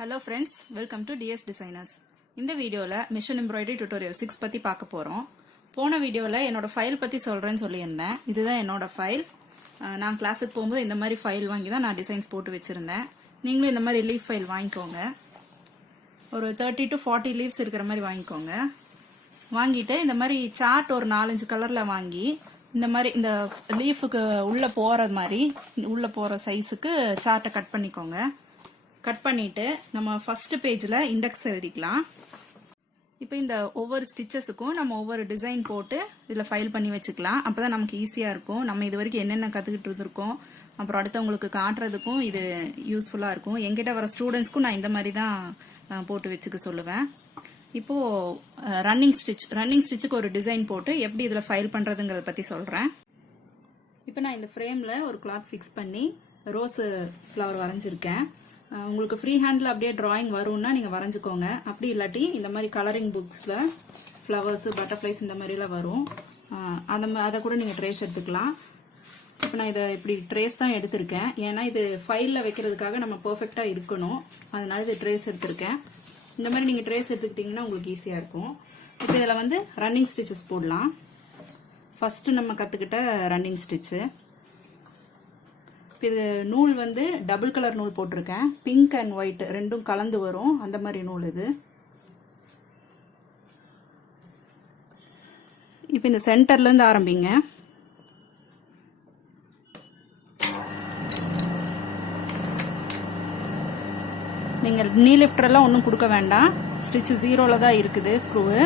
Hello friends, welcome to DS Designers. இந்த வீடியோல mission embroidery tutorial 6 பத்தி பார்க்க போறோம். போன வீடியோல என்னோட ஃபைல் பத்தி சொல்றேன்னு சொல்லியிருந்தேன். இதுதான் என்னோட ஃபைல். நான் கிளாஸுக்கு போகும்போது இந்த மாதிரி ஃபைல் வாங்கி தான் நான் டிசைன்ஸ் போட்டு வச்சிருந்தேன். நீங்களும் இந்த மாதிரி லீஃப் ஃபைல் வாங்கிக்கோங்க. ஒரு 30 to 40 லீவ்ஸ் இருக்கிற மாதிரி வாங்கிக்கோங்க. வாங்கிட்டு இந்த மாதிரி சார்ட் ஒரு 4-5 கலர்ல வாங்கி இந்த மாதிரி இந்த லீஃபுக்கு உள்ள போற மாதிரி உள்ள போற சைஸுக்கு சார்ட்டை கட் பண்ணிக்கோங்க. கட் பண்ணிட்டு நம்ம ஃபர்ஸ்ட் பேஜ்ல இண்டெக்ஸ் எழுதிக்கலாம். இப்போ இந்த ஒவ்வொரு ஸ்டிச்சஸுக்கும் நம்ம ஒவ்வொரு டிசைன் போட்டு இதில் ஃபைல் பண்ணி வச்சுக்கலாம். அப்போதான் நமக்கு ஈஸியாக இருக்கும். நம்ம இது வரைக்கும் என்னென்ன கற்றுக்கிட்டு இருந்திருக்கோம், அப்புறம் அடுத்தவங்களுக்கு காட்டுறதுக்கும் இது யூஸ்ஃபுல்லாக இருக்கும். எங்கிட்ட வர ஸ்டூடெண்ட்ஸ்க்கும் நான் இந்த மாதிரி தான் போட்டு வச்சுக்க சொல்லுவேன். இப்போது ரன்னிங் ஸ்டிச்சுக்கு ஒரு டிசைன் போட்டு எப்படி இதில் ஃபைல் பண்ணுறதுங்கிறத பற்றி சொல்கிறேன். இப்போ நான் இந்த ஃப்ரேமில் ஒரு கிளாத் ஃபிக்ஸ் பண்ணி ரோஸ் ஃப்ளவர் வரைஞ்சிருக்கேன். உங்களுக்கு ஃப்ரீ ஹேண்டில் அப்படியே டிராயிங் வரும்னா நீங்கள் வரைஞ்சிக்கோங்க. அப்படி இல்லாட்டி இந்த மாதிரி கலரிங் புக்ஸில் ஃப்ளவர்ஸ் பட்டர்ஃப்ளைஸ் இந்த மாதிரிலாம் வரும். அதை கூட நீங்கள் ட்ரேஸ் எடுத்துக்கலாம். இப்போ நான் இதை இப்படி ட்ரேஸ் தான் எடுத்திருக்கேன். ஏன்னா இது ஃபைலில் வைக்கிறதுக்காக நம்ம பர்ஃபெக்டாக இருக்கணும். அதனால இது ட்ரேஸ் எடுத்திருக்கேன். இந்த மாதிரி நீங்கள் ட்ரேஸ் எடுத்துக்கிட்டிங்கன்னா உங்களுக்கு ஈஸியாக இருக்கும். இப்போ இதில் ரன்னிங் ஸ்டிச்சஸ் போடலாம். ஃபர்ஸ்ட் நம்ம கற்றுக்கிட்ட ரன்னிங் ஸ்டிச்சு. இது நூல் டபுள் கலர் நூல் போட்டிருக்கேன். பிங்க் அண்ட் ஒயிட் ரெண்டும் கலந்து வரும், அந்த மாதிரி நூல் இது. இப்போ இந்த சென்டர்ல இருந்து ஆரம்பிங்க. நீங்க நீ லிஃப்டர் எல்லாம் ஒன்றும் கொடுக்க வேண்டாம். ஸ்டிச் 0ல தான் இருக்குது ஸ்க்ரூவு.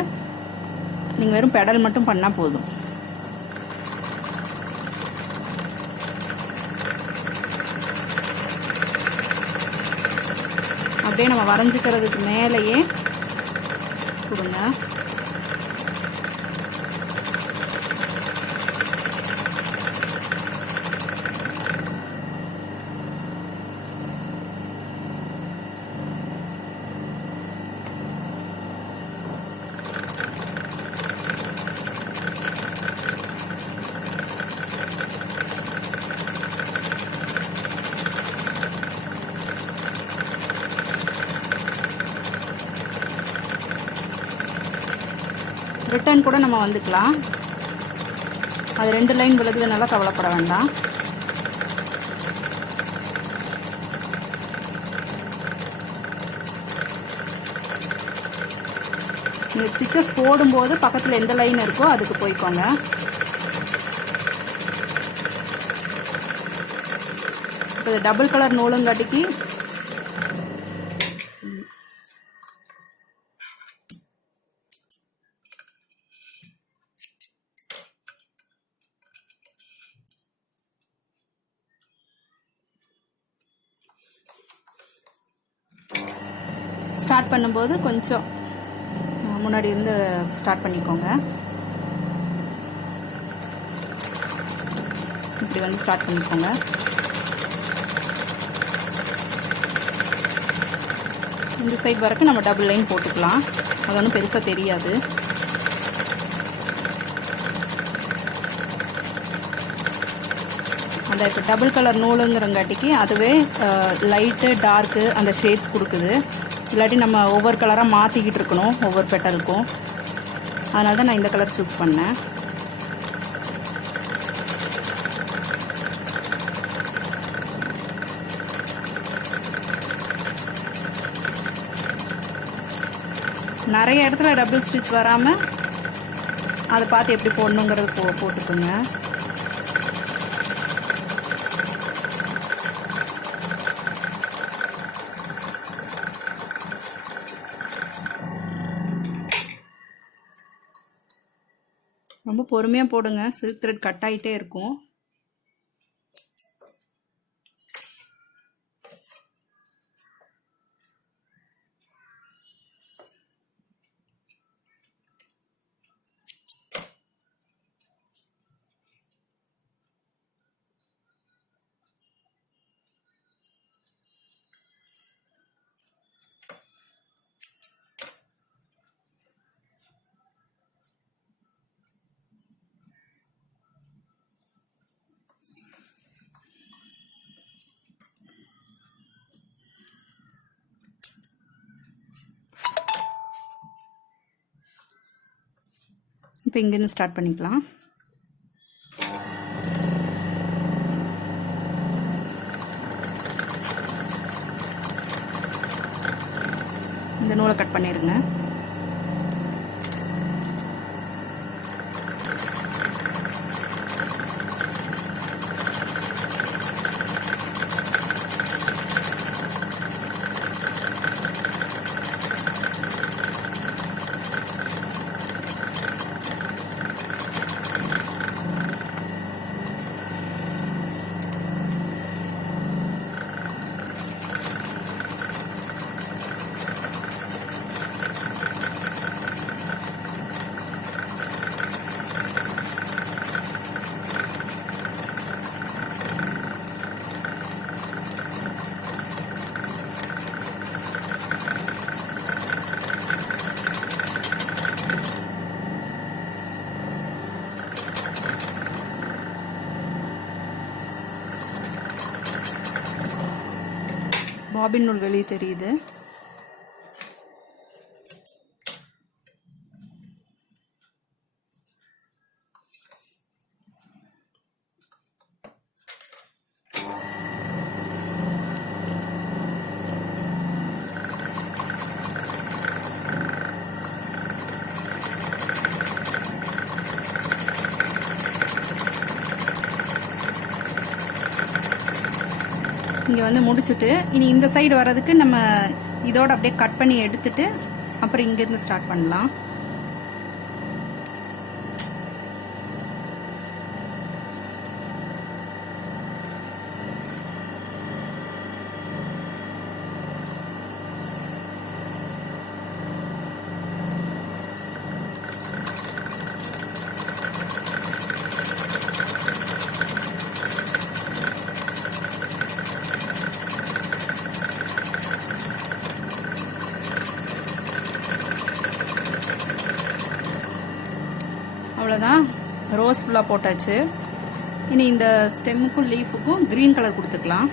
நீங்க வெறும் பெடல் மட்டும் பண்ணா போதும். அப்படியே நம்ம வரைஞ்சிக்கிறதுக்கு மேலேயே கொடுங்க. ரிட்டர்ன் கூட நம்ம வந்துக்கலாம். அது 2 லைன் விலகுதுனால கவலைப்பட வேண்டாம். நீங்க ஸ்டிச்சஸ் போடும்போது பக்கத்துல எந்த லைன் இருக்கோ அதுக்கு போய்க்கோங்க. இப்போ டபுள் கலர் நூலுங்காட்டிக்கு ஸ்டார்ட் பண்ணும்போது கொஞ்சம் முன்னாடி இருந்து ஸ்டார்ட் பண்ணிக்கோங்க. இப்படி ஸ்டார்ட் பண்ணிக்கோங்க. இந்த சைடு வரைக்கும் நம்ம டபுள் லைன் போட்டுக்கலாம். அது ஒன்றும் பெருசாக தெரியாது. அந்த இப்போ டபுள் கலர் நூலுங்கிறங்காட்டிக்கு அதுவே லைட்டு டார்க்கு அந்த ஷேட்ஸ் கொடுக்குது. இல்லாட்டி நம்ம ஒவ்வொரு கலராக மாற்றிக்கிட்டு இருக்கணும் ஒவ்வொரு பெட்டலுக்கும். அதனால தான் நான் இந்த கலர் சூஸ் பண்ணேன். நிறைய இடத்துல டபுள் ஸ்டிச் வராமல் அதை பார்த்து எப்படி போடணுங்கிறது போட்டுக்கோங்க. ரொம்ப பொறுமையாக போடுங்க. சில்க் த்ரெட் கட் ஆகிட்டே இருக்கும். இப்போ இங்கேருந்து ஸ்டார்ட் பண்ணிக்கலாம். இந்த நூலை கட் பண்ணிடுங்க. பாபின் நூல் வெளியே தெரியுது. இங்கே வந்து முடிச்சுட்டு இனி இந்த சைடு வர்றதுக்கு நம்ம இதோட அப்படியே கட் பண்ணி எடுத்துட்டு அப்புறம் இங்கேருந்து ஸ்டார்ட் பண்ணலாம். அவ்வளோதான், ரோஸ் ஃபுல்லாக போட்டாச்சு. இனி இந்த ஸ்டெம்முக்கும் லீஃபுக்கும் க்ரீன் கலர் கொடுத்துக்கலாம்.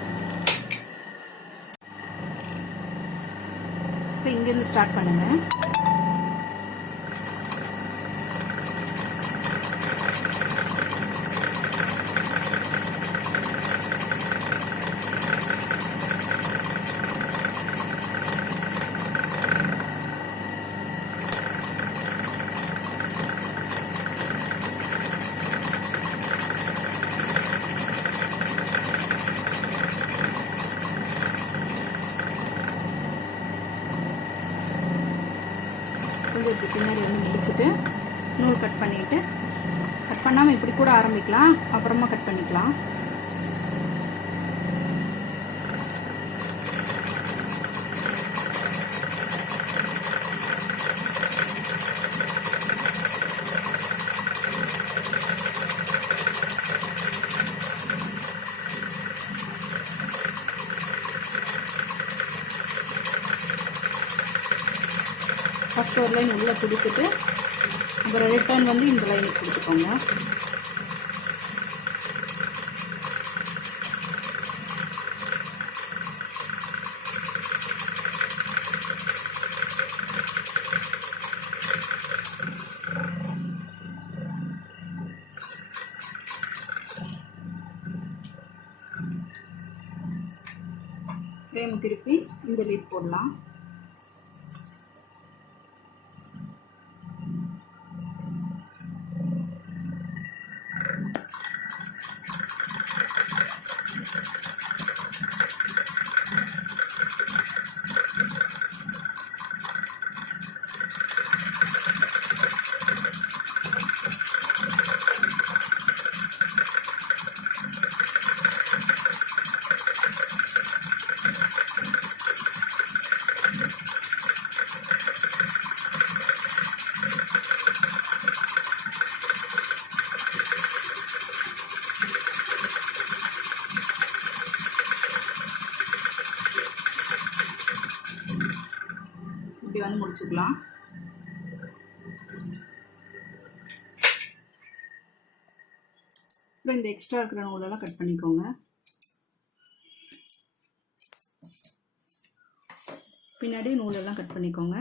இப்போ இங்கேருந்து ஸ்டார்ட் பண்ணுங்க. கொஞ்சம் பின்னாடி வந்து முடிச்சுட்டு நூல் கட் பண்ணிட்டு, கட் பண்ணாமல் இப்படி கூட ஆரம்பிக்கலாம், அப்புறமா கட் பண்ணிக்கலாம். ஃபஸ்ட் ஒரு லைன் உள்ளே கொடுத்துட்டு அப்புறம் ரிட்டர்ன் வந்து இந்த லைனுக்கு கொடுத்துக்கோங்க. ஃப்ரேம் திருப்பி இந்த லீப் போடலாம். இப்படி வந்து முடிச்சுக்கலாம். அப்புறம் இந்த எக்ஸ்ட்ரா இருக்கிற நூலெல்லாம் கட் பண்ணிக்கோங்க. பின்னாடி நூலெல்லாம் கட் பண்ணிக்கோங்க.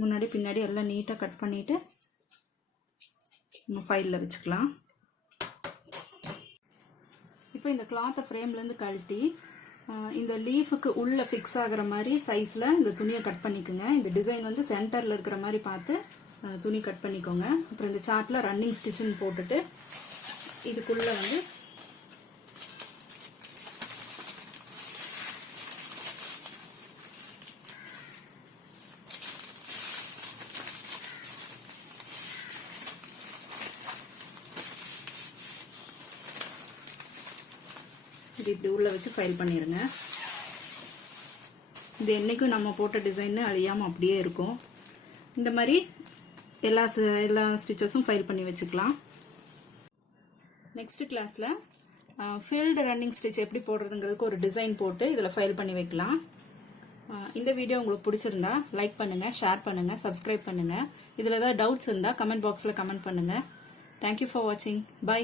முன்னாடி பின்னாடி எல்லாம் நீட்டாக கட் பண்ணிவிட்டு நம்ம ஃபைலில் வச்சுக்கலாம். இப்போ இந்த கிளாத்தை ஃப்ரேம்லேருந்து கழட்டி இந்த லீஃபுக்கு உள்ளே ஃபிக்ஸ் ஆகிற மாதிரி சைஸில் இந்த துணியை கட் பண்ணிக்கோங்க. இந்த டிசைன் வந்து சென்டரில் இருக்கிற மாதிரி பார்த்து துணி கட் பண்ணிக்கோங்க. அப்புறம் இந்த சார்ட்டில் ரன்னிங் ஸ்டிச்சுன்னு போட்டுட்டு இதுக்குள்ளே வந்து இது இப்படி உள்ள வச்சு ஃபைல் பண்ணிடுங்க. இது என்னைக்கும் நம்ம போட்ட டிசைன் அழியாமல் அப்படியே இருக்கும். இந்த மாதிரி எல்லா ஸ்டிச்சஸும் ஃபைல் பண்ணி வச்சுக்கலாம். நெக்ஸ்ட் கிளாஸில் ஃபீல்டு ரன்னிங் ஸ்டிச் எப்படி போடுறதுங்கிறதுக்கு ஒரு டிசைன் போட்டு இதில் ஃபைல் பண்ணி வைக்கலாம். இந்த வீடியோ உங்களுக்கு பிடிச்சிருந்தா லைக் பண்ணுங்கள், ஷேர் பண்ணுங்கள், சப்ஸ்கிரைப் பண்ணுங்கள். இதில் ஏதாவது டவுட்ஸ் இருந்தால் கமெண்ட் பாக்ஸில் கமெண்ட் பண்ணுங்கள். தேங்க்யூ ஃபார் வாட்சிங். பை.